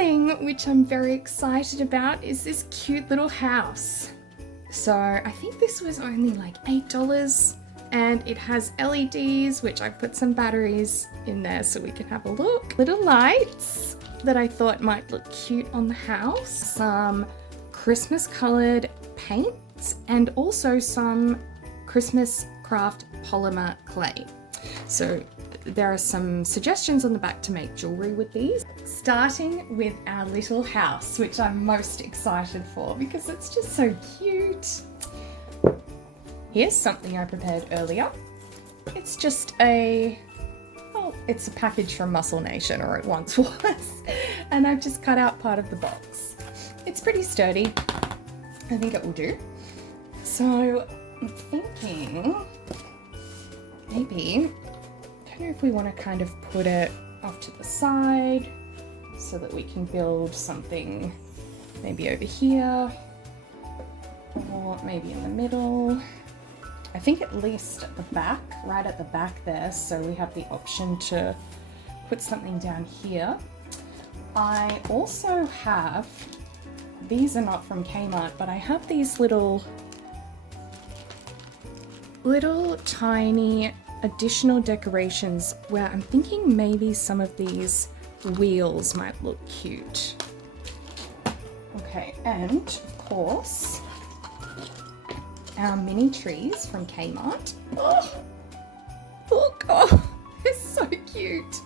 thing, which I'm very excited about, is this cute little house. So I think this was only like $8, and it has LEDs, which I put some batteries in there so we can have a look. Little lights that I thought might look cute on the house. Some Christmas colored paints and also some Christmas craft polymer clay. So there are some suggestions on the back to make jewelry with these. Starting with our little house, which I'm most excited for because it's just so cute. Here's something I prepared earlier. It's just it's a package from Muscle Nation, or it once was, and I've just cut out part of the box. It's pretty sturdy. I think it will do. So I'm thinking maybe, I don't know if we want to kind of put it off to the side so that we can build something maybe over here or maybe in the middle. I think at least at the back, right at the back there, so we have the option to put something down here. I also have, these are not from Kmart, but I have these little tiny additional decorations where I'm thinking maybe some of these wheels might look cute. Okay, and of course, our mini trees from Kmart. Oh, look, oh, they're so cute.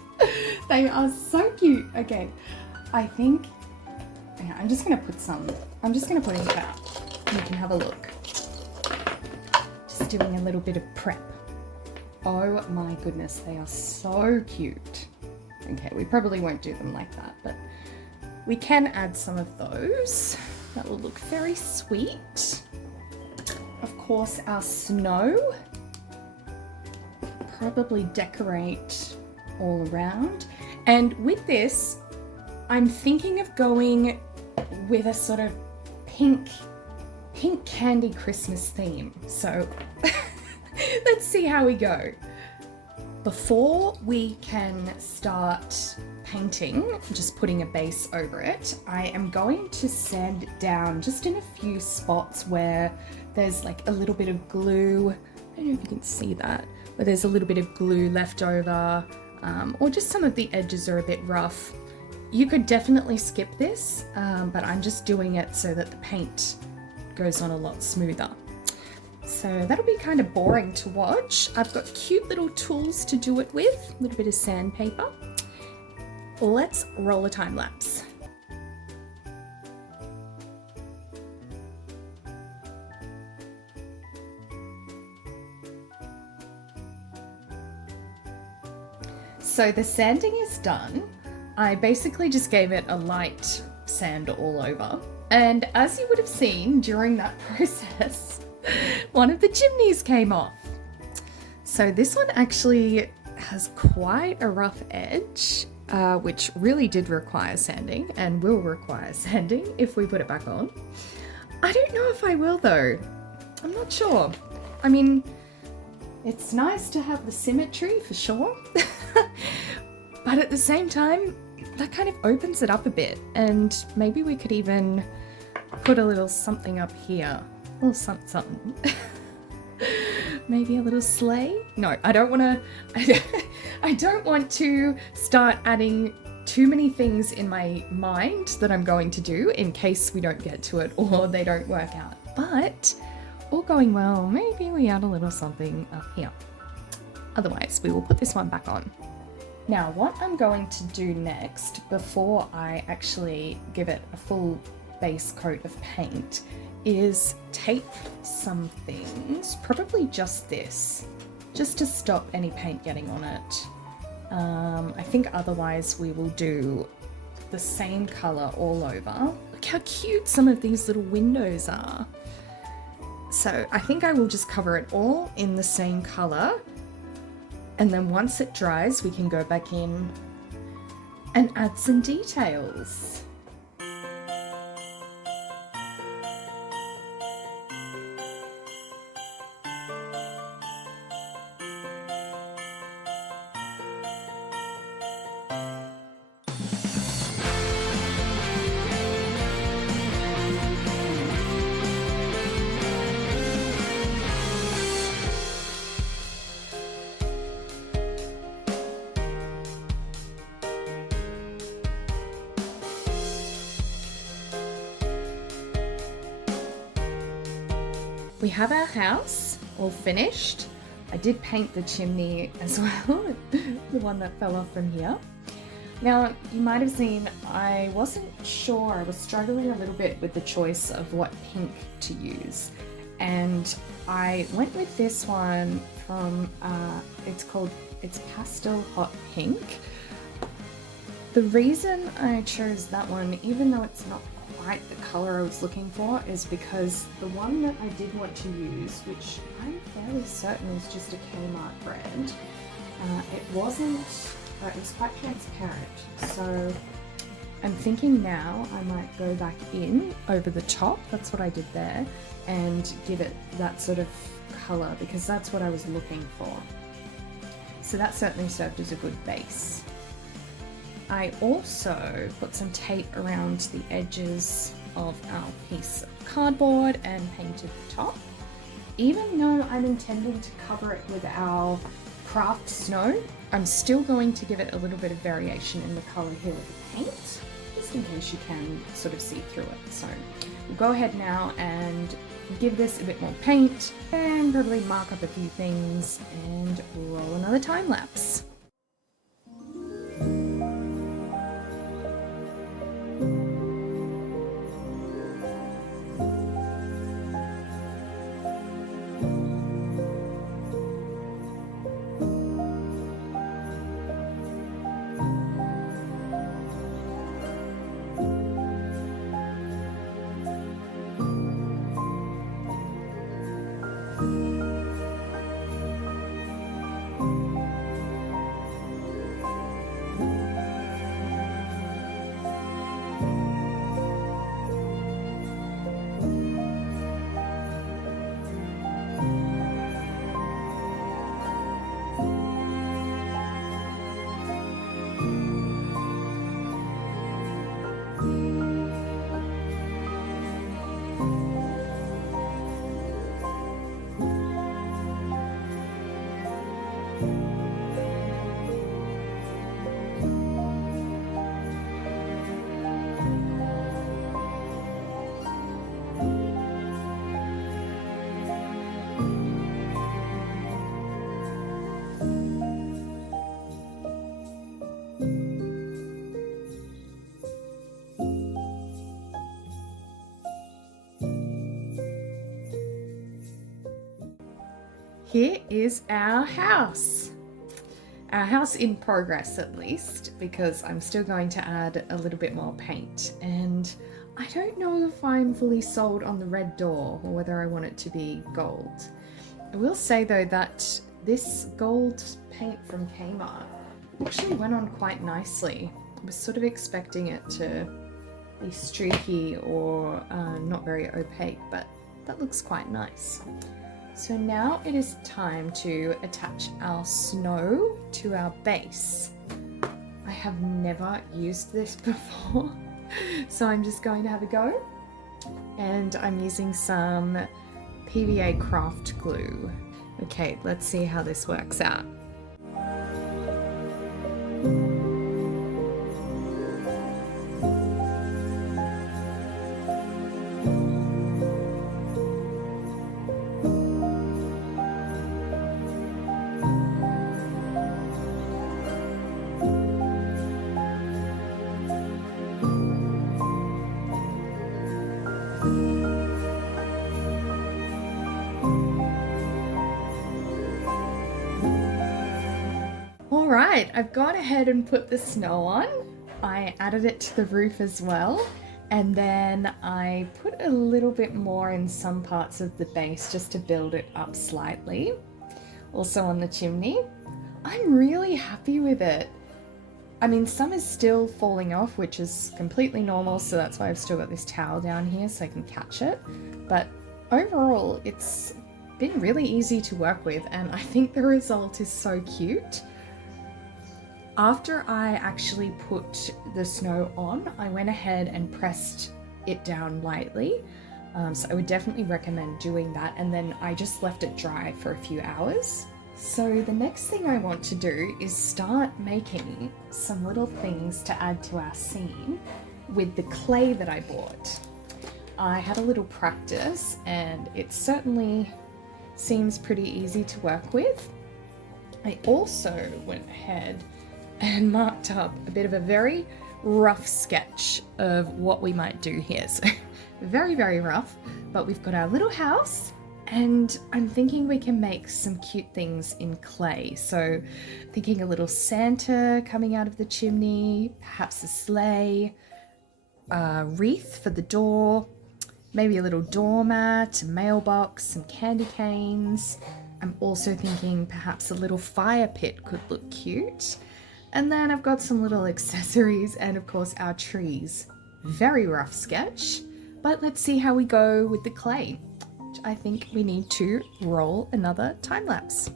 They are so cute. Okay, I think, yeah, I'm just gonna put in here. You can have a look. Just doing a little bit of prep. Oh my goodness, they are so cute. Okay, we probably won't do them like that, but we can add some of those. That will look very sweet. Of course, our snow. Probably decorate all around. And with this, I'm thinking of going with a sort of pink candy Christmas theme. So let's see how we go. Before we can start painting, just putting a base over it, I am going to sand down just in a few spots where there's like a little bit of glue. I don't know if you can see that, but there's a little bit of glue left over, or just some of the edges are a bit rough. You could definitely skip this, but I'm just doing it so that the paint goes on a lot smoother. So that'll be kind of boring to watch. I've got cute little tools to do it with, a little bit of sandpaper. Let's roll a time lapse. So the sanding is done. I basically just gave it a light sand all over. And as you would have seen during that process, one of the chimneys came off. So this one actually has quite a rough edge, which really did require sanding and will require sanding if we put it back on. I don't know if I will though. I'm not sure. I mean, it's nice to have the symmetry for sure, but at the same time, that kind of opens it up a bit, and maybe we could even put a little something up here. A little something. Maybe a little sleigh? No, I don't want to start adding too many things in my mind that I'm going to do in case we don't get to it or they don't work out. But all going well, maybe we add a little something up here. Otherwise, we will put this one back on. Now, what I'm going to do next, before I actually give it a full base coat of paint, is tape some things, probably just this, just to stop any paint getting on it. I think otherwise we will do the same colour all over. Look how cute some of these little windows are. So I think I will just cover it all in the same colour, and then once it dries we can go back in and add some details. We have our house all finished. I did paint the chimney as well, the one that fell off from here. Now, you might have seen I wasn't sure, I was struggling a little bit with the choice of what pink to use. And I went with this one from, it's Pastel Hot Pink. The reason I chose that one, even though it's not quite the color I was looking for, is because the one that I did want to use, which I'm fairly certain is just a Kmart brand, it was quite transparent. So I'm thinking now I might go back in over the top, that's what I did there, and give it that sort of color because that's what I was looking for. So that certainly served as a good base. I also put some tape around the edges of our piece of cardboard and painted the top. Even though I'm intending to cover it with our craft snow, I'm still going to give it a little bit of variation in the color here with the paint, just in case you can sort of see through it. So we'll go ahead now and give this a bit more paint and probably mark up a few things and roll another time lapse. Here is our house. Our house in progress at least, because I'm still going to add a little bit more paint. And I don't know if I'm fully sold on the red door or whether I want it to be gold. I will say though that this gold paint from Kmart actually went on quite nicely. I was sort of expecting it to be streaky or not very opaque, but that looks quite nice. So now it is time to attach our snow to our base. I have never used this before, so I'm just going to have a go. And I'm using some PVA craft glue. Okay, let's see how this works out. Alright, I've gone ahead and put the snow on. I added it to the roof as well, and then I put a little bit more in some parts of the base just to build it up slightly. Also on the chimney. I'm really happy with it. I mean, some is still falling off, which is completely normal, so that's why I've still got this towel down here so I can catch it. But overall, it's been really easy to work with, and I think the result is so cute. After I actually put the snow on, I went ahead and pressed it down lightly. So I would definitely recommend doing that, and then I just left it dry for a few hours. So the next thing I want to do is start making some little things to add to our scene with the clay that I bought. I had a little practice and it certainly seems pretty easy to work with. I also went ahead and marked up a bit of a very rough sketch of what we might do here. So very, very rough, but we've got our little house and I'm thinking we can make some cute things in clay. So thinking a little Santa coming out of the chimney, perhaps a sleigh, a wreath for the door, maybe a little doormat, a mailbox, some candy canes. I'm also thinking perhaps a little fire pit could look cute. And then I've got some little accessories and of course our trees. Very rough sketch, but let's see how we go with the clay. I think we need to roll another time lapse.